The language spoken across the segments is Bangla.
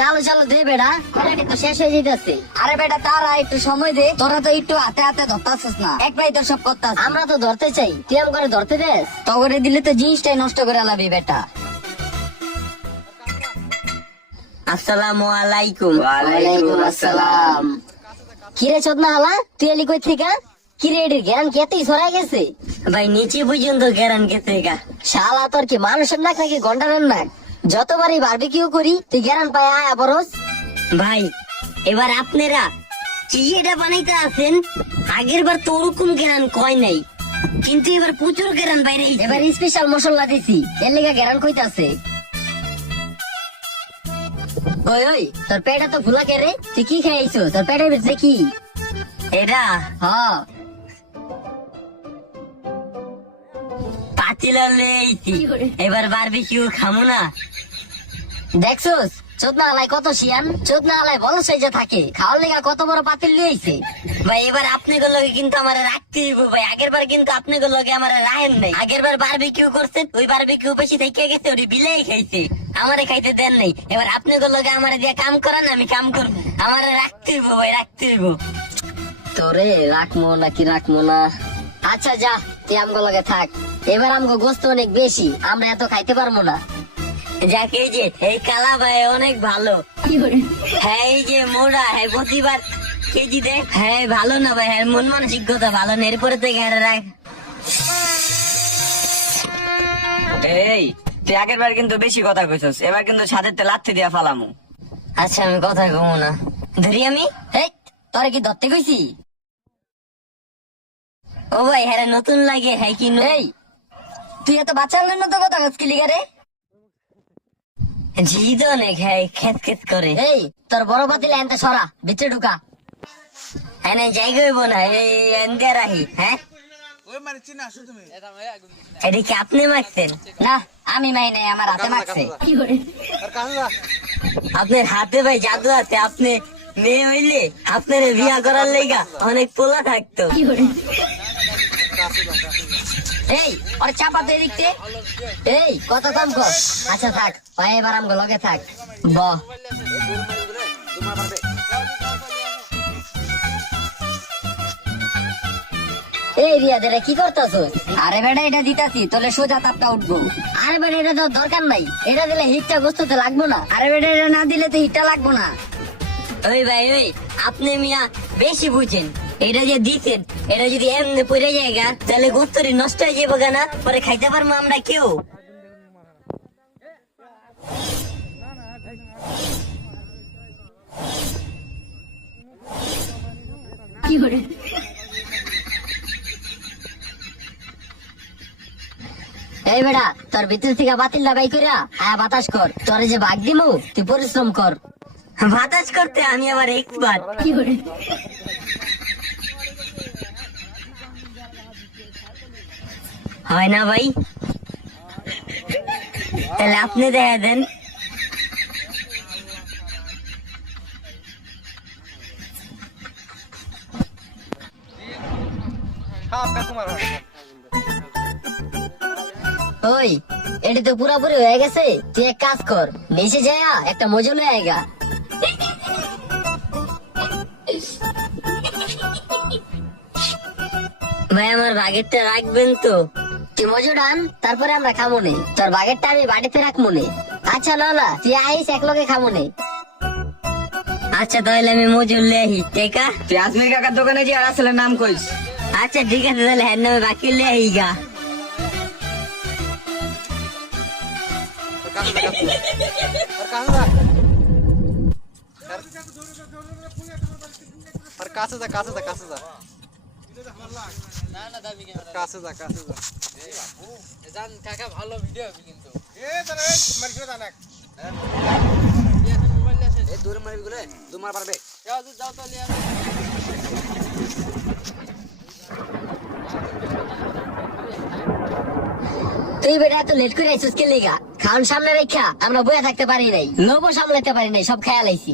চালো চালো দে বেড়া কলাটি তো শেষ হয়ে যেতেছে আরে বেটা তারা একটু সময় দে তোরা তো একটু হাতে হাতে ধরতাছিস না। একলাই তো সব করতাস আমরা তো ধরতে চাই। তুই আম করে ধরতে দেস? তগরে দিলে তো জিনিসটাই নষ্ট করে লাবি বেটা। আসসালামু আলাইকুম। ওয়ালাইকুম আসসালাম। কিরে চোদনা হালা তুই এলি কই থেকে? কিরে এটির জ্ঞান কেতেই সরাই গেছে? ভাই নিচে পর্যন্ত গেরান গেছে গা। শালা তোর কি মানুষের নাক নাকি গন্ডারের নাক? যতবারই বারবিকিউ করি তুই জ্ঞান পায় আয়া বরস। ভাই এবার আপনারা কি এটা বানাইতে আছেন? আগের বার তো ওরকম গেরান কয় নাই কিন্তু এবার প্রচুর গেরান বাইরে এবার স্পেশাল মশলা দিছি এর লেগা জ্ঞান কইতাছে। ওই ওই তোর পেটটা তো ফুলা কে রে তুই কি খাইছো তোর পেটের ভিতরে কি? এটা? হ। পাতিলা লইছি এবার বারবিকিউ খামু না। দেখছোস? কত শিয়ান থাকে। খাওয়ার লেগা কত বড় পাতিল ভাই, এবার আপনি লগে কিন্তু আমার রাখতে ভাই। আগের বার কিন্তু আপনি লগে আমার নাই। আগের বার করছেন ওই বেশি থেকে গেছে বিলাই খাইছে। আমারে খাইতে দেন নাই। এবার আপনি লগে আমার দিয়ে কাম করান, আমি কাম করব। আমার রাখতে হইব, ভাই, রাখতে হইব। তোরে রাখমো নাকি রাখমো না? আচ্ছা যা, তুই আমগো লগে থাক। এবার আমগো গোস্ত অনেক বেশি, আমরা এত খাইতে পারব না। যাকে এই যে এই কালা ভাই অনেক ভালো। হ্যাঁ এই যে মোড়া হ্যাঁ প্রতিবার কেজি দেখ হ্যাঁ ভালো না ভাই হ্যাঁ মন মানসিকতা ভালো না এরপরে তো ঘেরা রাখ। এই তুই আগের বার কিন্তু বেশি কথা কইছস এবার কিন্তু ছাদের তে লাথি দিয়া ফালামু। আচ্ছা আমি কথা কমু না। ধরি আমি? এই তোরে কি ধরতে কইছি? ও ভাই হ্যাঁ নতুন লাগে হ্যাঁ কি এই তুই এত বাচ্চার জন্য তো কথা কইছিস লিগারে জিদ অনেক হ্যাঁ খেত খেত করে। এই তোর বড় পাতিলে এনতে সরা ভিতরে ঢুকা। হ্যাঁ না জায়গা হইব না এই এনতে রাহি হ্যাঁ? এটা কি আপনি মারছেন না আমি মাই নাই আমার হাতে মাখছে আপনার হাতে ভাই জাদু আছে আপনি মেয়ে হইলে আপনার বিয়া করার লেগা অনেক পোলা থাকতো। এই, ওর চাপা এই, কত কম কর আচ্ছা থাক ভাই এবার আমগো লগে থাক। ব। এই রিয়া দেরা কি করতেছো আরে বেটা, এটা দিতাছি, তোলে সোজা তাপটা উঠবো। আরে বেটা, এটা তো দরকার নাই। এটা দিলে হিটটা গোস্ততে লাগবো না। আরে বেটা, এটা না দিলে তো হিটটা লাগবো না। ওই ভাই, ওই, আপনি মিয়া, বেশি বুঝেন। এটা যে দিতেন এটা যদি এমনি পড়ে জায়গা তাহলে গোস্তরি নষ্ট হয়ে যাব না পরে খাইতে পারব আমরা কেউ। এই বেটা তোর ভিতর থেকে বাতিলটা বাই কইরা হ্যাঁ বাতাস কর। তোরে যে ভাগ দিমু তুই পরিশ্রম কর। বাতাস করতে আমি আবার এক্সপার্ট হয় না ভাই। তাহলে আপনি দেখা দেন। ওই, এটা তো পুরাপুরি হয়ে গেছে। তুই এক কাজ কর নিচে যায়া একটা মজুর লয়ে আয়গা ভাই, আমার বাগেরটা রাখবেন তো। তুই মজুর আন তারপরে আমরা খামো নে। তোর বাগেরটা আমি বাড়িতে রাখব নে। আচ্ছা না তুই আইস এক লগে খামো নে। আচ্ছা তাহলে আমি মজুর লে আহি টেকা। তুই আজমির কাকার দোকানে যে আর আসলে নাম কইস। আচ্ছা ঠিক আছে তাহলে হ্যাঁ নামে বাকি লে আহি গা। কাছে যা কাছে যা কাছে যা। কাছে যা কাছে যা। তুই বেটা এত লেট করে আইছিস কে লিগা? খাওয়ান সামনে রেখা, আমরা বয়ে থাকতে পারি নাই। লোভও সামলাতে পারি নাই, সব খেয়াল আইছি।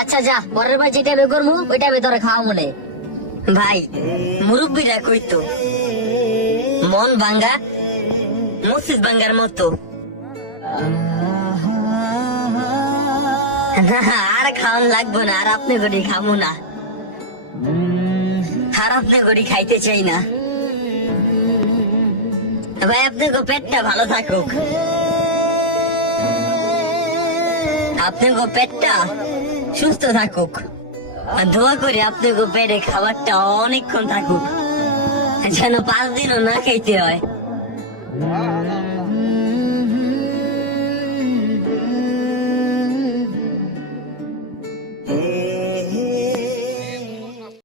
আচ্ছা যা পরের বার যেটা আমি করব ওইটা আমি তোরা খাওয়া মনে ভাই, মুরব্বীরা কইতো মন ভাঙ্গা, মসজিদ ভাঙ্গার মতো। আর খাওয়ান লাগবো না, আর আপনি গড়ি খামু না। আর আপনি গড়ি খাইতে চাই না। ভাই আপনি গো পেটটা ভালো থাকুক। আপনি গো পেটটা সুস্থ থাকুক। আর দোয়া করি আপনি গো পেটে খাবারটা অনেকক্ষণ থাকুক। যেন পাঁচ দিনও না খাইতে হয়।